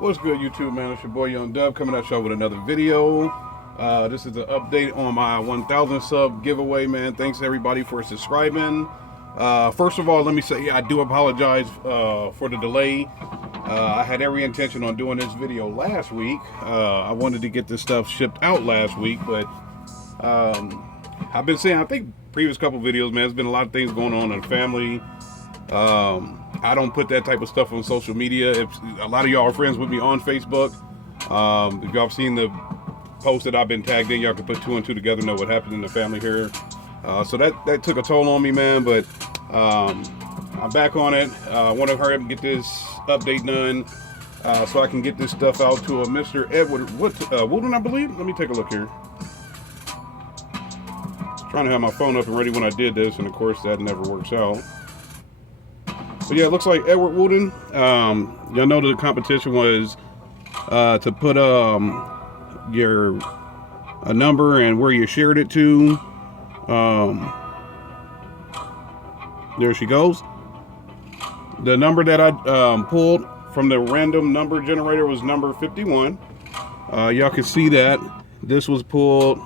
What's good, YouTube, man? It's your boy Young Dub coming at y'all with another video. This is an update on my 1,000 sub giveaway, man. Thanks everybody for subscribing. First of all, let me say I do apologize for the delay. I had every intention on doing this video last week. I wanted to get this stuff shipped out last week, but I've been saying, I think previous couple videos, man, there's been a lot of things going on in the family. I don't put that type of stuff on social media. If a lot of y'all are friends with me on Facebook, if y'all have seen the post that I've been tagged in, y'all can put two and two together, know what happened in the family here. So that took a toll on me, man, but I'm back on it. I want to hurry up and get this update done so I can get this stuff out to a Mr. Edward Wooden, I believe. Let me take a look here. Trying to have my phone up and ready when I did this, and of course that never works out. But yeah, it looks like Edward Wooden. Y'all know the competition was to put your a number and where you shared it to. There she goes. The number that I pulled from the random number generator was number 51. Y'all can see that this was pulled.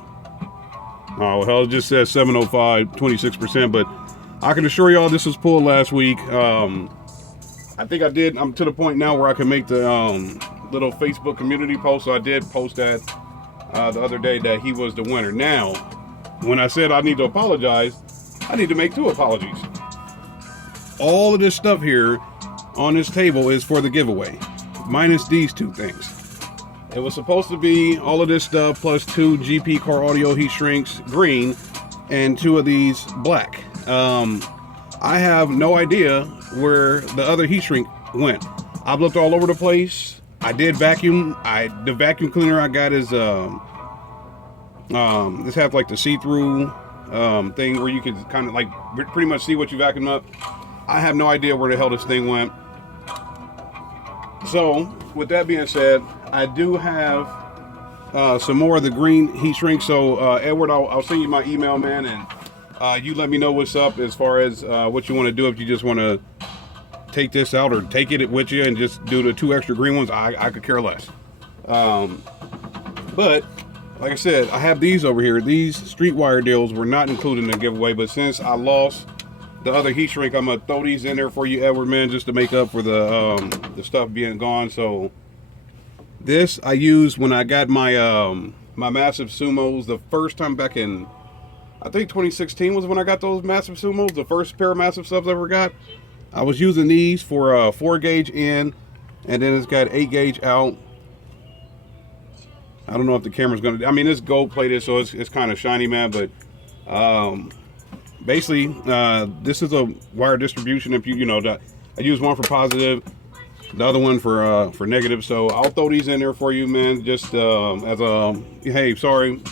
Oh hell, it just says 705, 26%, but I can assure y'all this was pulled last week. I think I did. I'm to the point now where I can make the little Facebook community post. So I did post that the other day that he was the winner. Now, when I said I need to apologize, I need to make two apologies. All of this stuff here on this table is for the giveaway, minus these two things. It was supposed to be all of this stuff plus two GP car audio heat shrinks green and two of these black. I have no idea where the other heat shrink went. I've looked all over the place. I did vacuum. The vacuum cleaner I got is this has like the see-through thing where you can kind of like pretty much see what you vacuum up. I have no idea where the hell this thing went. So with that being said, I do have some more of the green heat shrink. So Edward, I'll send you my email, man, and you let me know what's up as far as what you want to do. If you just want to take this out or take it with you and just do the two extra green ones, I could care less. But like I said, I have these over here. These Streetwire deals were not included in the giveaway, but since I lost the other heat shrink, I'm gonna throw these in there for you, Edward, man, just to make up for the stuff being gone. So this I used when I got my my massive Sumos the first time back in, I think 2016 was when I got those massive Sumos, the first pair of massive subs I ever got. I was using these for 4 gauge in, and then it's got 8 gauge out. I don't know if the camera's gonna, I mean, it's gold plated, so it's kind of shiny, man, but basically this is a wire distribution. If you know that I use one for positive, the other one for negative. So I'll throw these in there for you, man, just as a hey, sorry,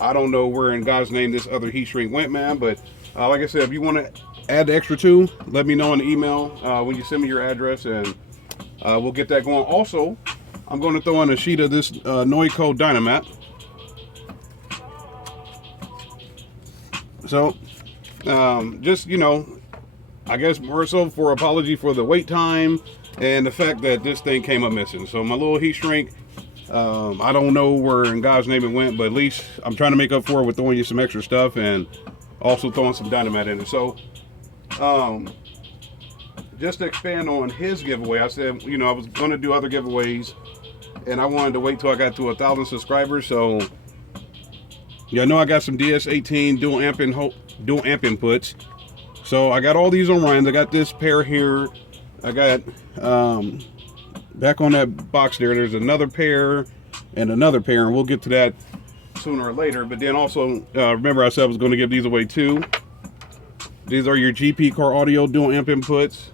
I don't know where in God's name this other heat shrink went, man, but like I said, if you want to add the extra two, let me know in the email when you send me your address, and we'll get that going. Also, I'm going to throw in a sheet of this Noiko Dynamat. So just, you know, I guess more so for apology for the wait time and the fact that this thing came up missing. So my little heat shrink, I don't know where in God's name it went, but at least I'm trying to make up for it with throwing you some extra stuff and also throwing some Dynamat in it. So just to expand on his giveaway, I said, you know, I was going to do other giveaways and I wanted to wait till I got to 1,000 subscribers. So yeah, I know I got some DS18 dual amp inputs. So I got all these on Ryan. I got this pair here. I got back on that box there's another pair and another pair, and we'll get to that sooner or later. But then also remember I said I was going to give these away too. These are your GP car audio dual amp inputs,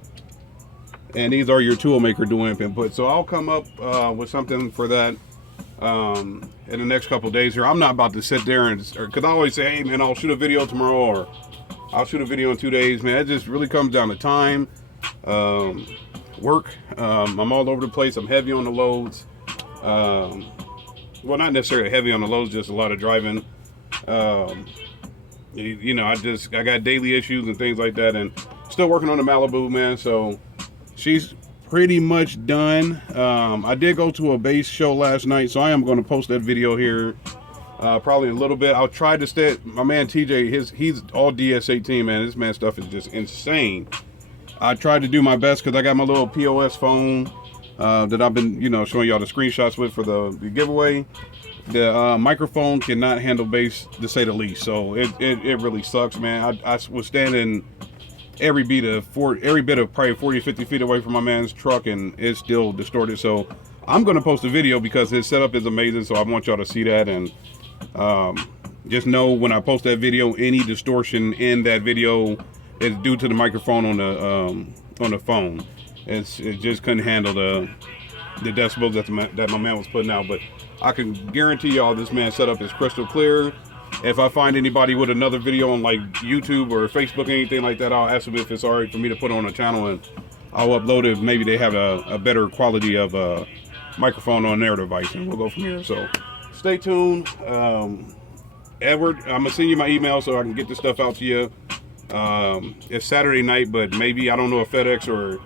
and these are your Toolmaker dual amp inputs. So I'll come up with something for that in the next couple of days here. I'm not about to sit there and, because I always say, hey man, I'll shoot a video tomorrow, or I'll shoot a video in 2 days, man. It just really comes down to time, work. I'm all over the place. I'm heavy on the loads. Well, not necessarily heavy on the loads, just a lot of driving. You know, I got daily issues and things like that, and still working on the Malibu, man. So she's pretty much done. I did go to a bass show last night, so I am going to post that video here probably in a little bit. I'll try to stay. My man TJ, he's all DS18, man. This man's stuff is just insane. I tried to do my best because I got my little POS phone that I've been, showing y'all the screenshots with for the giveaway. The microphone cannot handle bass, to say the least. So it really sucks, man. I was standing every bit of probably 40, 50 feet away from my man's truck, and it's still distorted. So I'm going to post a video because his setup is amazing. So I want y'all to see that, and just know when I post that video, any distortion in that video is due to the microphone on the phone. It just couldn't handle the decibels that my man was putting out. But I can guarantee y'all this man's setup is crystal clear. If I find anybody with another video on like YouTube or Facebook or anything like that, I'll ask them if it's all right for me to put on a channel, and I'll upload it. Maybe they have a better quality of microphone on their device, and we'll go from here. So stay tuned. Edward, I'm gonna send you my email so I can get this stuff out to you. It's Saturday night, but maybe, I don't know if FedEx or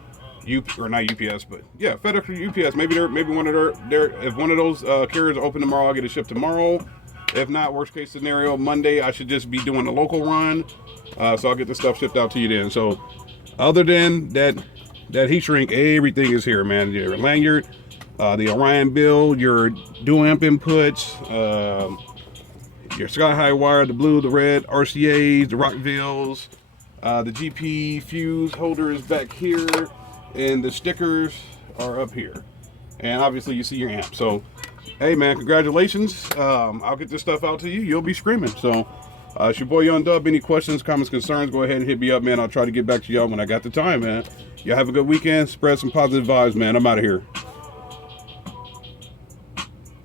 not UPS, but yeah, FedEx or UPS. Maybe one of their if one of those carriers open tomorrow, I'll get it shipped tomorrow. If not, worst case scenario, Monday I should just be doing a local run, so I'll get the stuff shipped out to you then. So other than that heat shrink, everything is here, man. Your lanyard, the Orion build, your dual amp inputs, your sky high wire, the blue, the red RCAs, the Rockvilles, the GP fuse holder is back here, and the stickers are up here, and obviously you see your amp. So hey man, congratulations. I'll get this stuff out to you. You'll be screaming. So it's your boy Young Dub. Any questions, comments, concerns, go ahead and hit me up, man. I'll try to get back to y'all when I got the time, man. Y'all have a good weekend. Spread some positive vibes, man. I'm out of here.